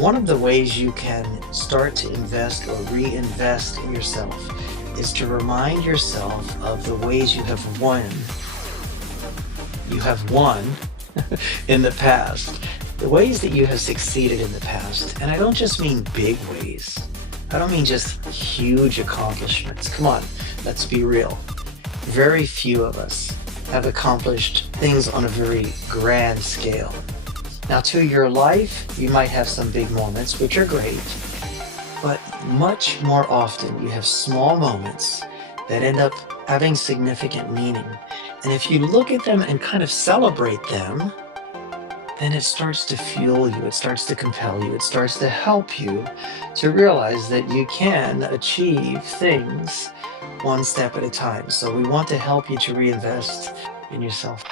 One of the ways you can start to invest or reinvest in yourself is to remind yourself of the ways you have won in the past, the ways that you have succeeded in the past. And I don't just mean big ways. I don't mean just huge accomplishments. Come on, let's be real. Very few of us have accomplished things on a very grand scale. Now, to your life, you might have some big moments, which are great, but much more often you have small moments that end up having significant meaning. And if you look at them and kind of celebrate them, then it starts to fuel you, it starts to compel you, it starts to help you to realize that you can achieve things one step at a time. So we want to help you to reinvest in yourself.